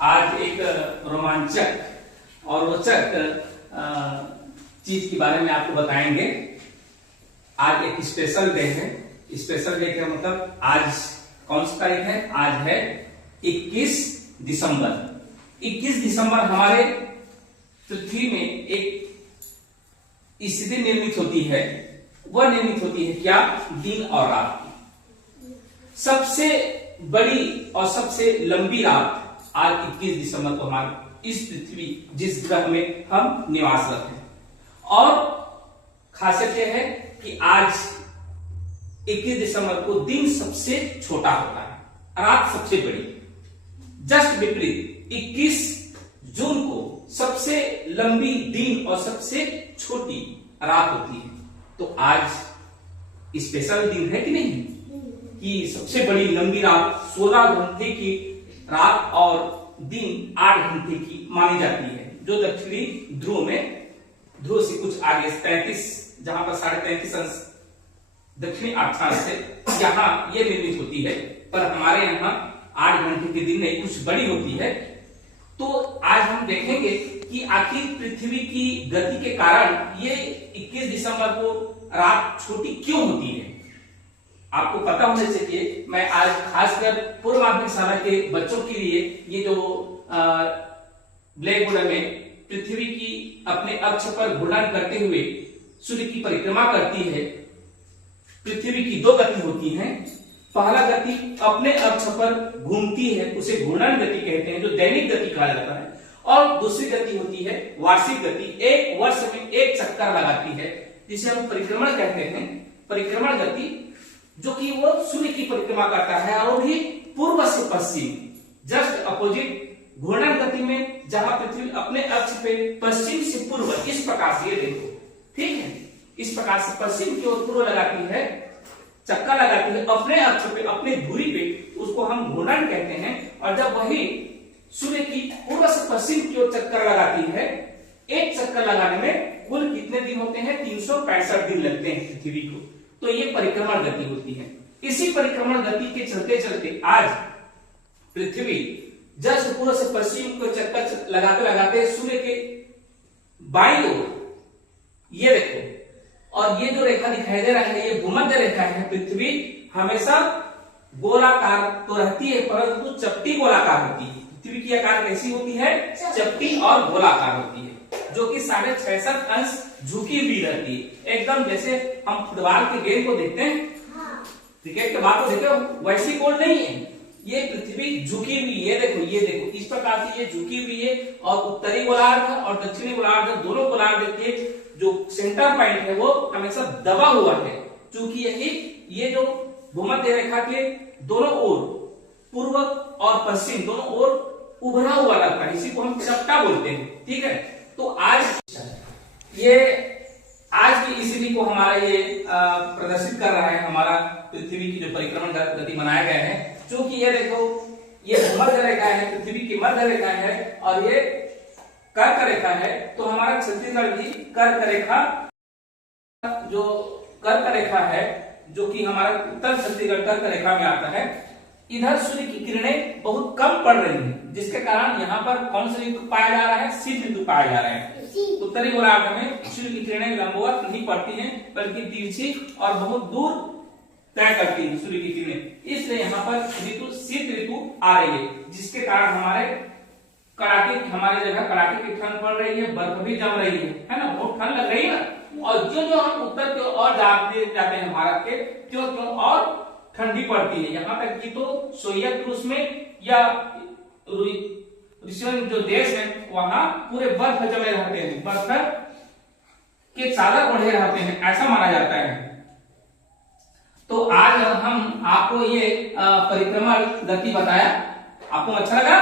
आज एक रोमांचक और रोचक चीज के बारे में आपको बताएंगे। आज एक स्पेशल डे है। स्पेशल डे का मतलब आज कौन सी तारीख है? आज है 21 दिसंबर। 21 दिसंबर हमारे पृथ्वी में एक स्थिति निर्मित होती है। वह निर्मित होती है क्या? दिन और रात की सबसे बड़ी और सबसे लंबी रात आज 21 दिसंबर को हमारे इस पृथ्वी जिस ग्रह में हम निवासरत हैं। और खासियत यह है कि आज 21 दिसंबर को दिन सबसे छोटा होता है, रात सबसे बड़ी। जस्ट विपरीत 21 जून को सबसे लंबी दिन और सबसे छोटी रात होती है। तो आज स्पेशल दिन है कि नहीं, कि सबसे बड़ी लंबी रात 16 घंटे की रात और दिन 8 घंटे की मानी जाती है, जो दक्षिणी ध्रुव में, ध्रुव से कुछ आगे 35, जहां पर 35.5 दक्षिणी अक्षांश से यहाँ ये निर्मित होती है। पर हमारे यहाँ 8 घंटे के दिन नहीं, कुछ बड़ी होती है। तो आज हम देखेंगे कि आखिर पृथ्वी की गति के कारण ये 21 दिसंबर को रात छोटी क्यों होती है। आपको पता होने चाहिए। मैं आज खासकर पूर्व माध्यमिक शाला के बच्चों के लिए ये जो ब्लैक बोर्ड में पृथ्वी की अपने अक्ष पर घूर्णन करते हुए सूर्य की परिक्रमा करती है। पृथ्वी की 2 गति होती हैं। पहला गति अपने अक्ष पर घूमती है, उसे घूर्णन गति कहते हैं, जो दैनिक गति कहा जाता है। और दूसरी गति होती है वार्षिक गति, एक वर्ष में एक चक्कर लगाती है, जिसे हम परिक्रमण कहते हैं। परिक्रमण गति जो कि वो सूर्य की परिक्रमा करता है, और भी पूर्व से पश्चिम, जस्ट अपोजिट घूर्णन गति में, जहां पृथ्वी अपने अक्ष पे पश्चिम से पूर्व इस प्रकार से, ये देखो, ठीक है, इस प्रकार से पश्चिम की ओर पूर्व लगाती है, चक्कर लगाती है अपने अक्ष पे, अपने धुरी पे, उसको हम घूर्णन कहते हैं। और जब वही सूर्य की पूर्व से पश्चिम की ओर चक्कर लगाती है, एक चक्कर लगाने में कुल कितने दिन होते हैं? 365 दिन लगते हैं पृथ्वी को। तो ये परिक्रमण गति होती है। इसी परिक्रमण गति के चलते चलते आज पृथ्वी जस्ट पूर्व से पश्चिम को चक्कर लगाते लगाते सूर्य के बाईं ओर, ये देखो, और ये जो रेखा दिखाई दे रहा है, ये भूमध्य रेखा है। पृथ्वी हमेशा गोलाकार तो रहती है, परंतु चपटी गोलाकार होती है। पृथ्वी की आकार कैसी होती है? चपटी और गोलाकार होती है, जो कि 66.5 अंश झुकी हुई रहती है। एकदम जैसे हम फुटबॉल के गेंद को देखते हैं, क्रिकेट के बात को देखते हैं, वैसी गोल नहीं है। ये पृथ्वी झुकी हुई है, देखो, ये देखो, इस प्रकार से ये झुकी हुई है। और उत्तरी गोलार्ध और दक्षिणी गोलार्ध, दोनों गोलार्ध के जो सेंटर पॉइंट है वो हमेशा दबा हुआ है, क्योंकि ये जो भूमध्य रेखा के दोनों ओर, पूर्व और पश्चिम दोनों ओर उभरा हुआ लगता है। इसी को हम चपटा बोलते हैं, ठीक है। तो आज की स्थिति को हमारा ये प्रदर्शित कर रहा है, हमारा पृथ्वी की जो परिक्रमण गति बनाया गया है। क्योंकि ये देखो, ये मध्य रेखा है, पृथ्वी की मध्य रेखा है, और ये कर्क रेखा है। तो हमारा छत्तीसगढ़ भी कर्क रेखा, जो कर्क रेखा है, जो कि हमारा उत्तर छत्तीसगढ़ कर्क रेखा में आता है। इधर सूर्य की किरणें बहुत कम पड़ रही हैं, जिसके कारण यहाँ पर कौन सा ऋतु पाया जा रहा है? शीत ऋतु पाया जा रहा है। उत्तरी गोलार्ध में सूर्य की किरणें लंबवत नहीं पड़ती हैं, बल्कि तिरछी और बहुत दूर तय करती है सूर्य की किरणें। इसलिए यहाँ पर ऋतु शीत ऋतु आ रही है, जिसके कारण हमारे जगह कड़ाके की ठंड पड़ रही है, बर्फ भी जम रही है ना, बहुत ठंड लग रही है ना। और जो हम उत्तर की ओर जाते हैं भारत के, क्यों और ठंडी पड़ती है। यहाँ तक कि तो सोवियत रूस में या रूसियन जो देश है, वहां पूरे बर्फ जमे रहते हैं, बर्फ के चादर ओढ़े रहते हैं, ऐसा माना जाता है। तो आज हम आपको ये परिक्रमण गति बताया। आपको अच्छा लगा?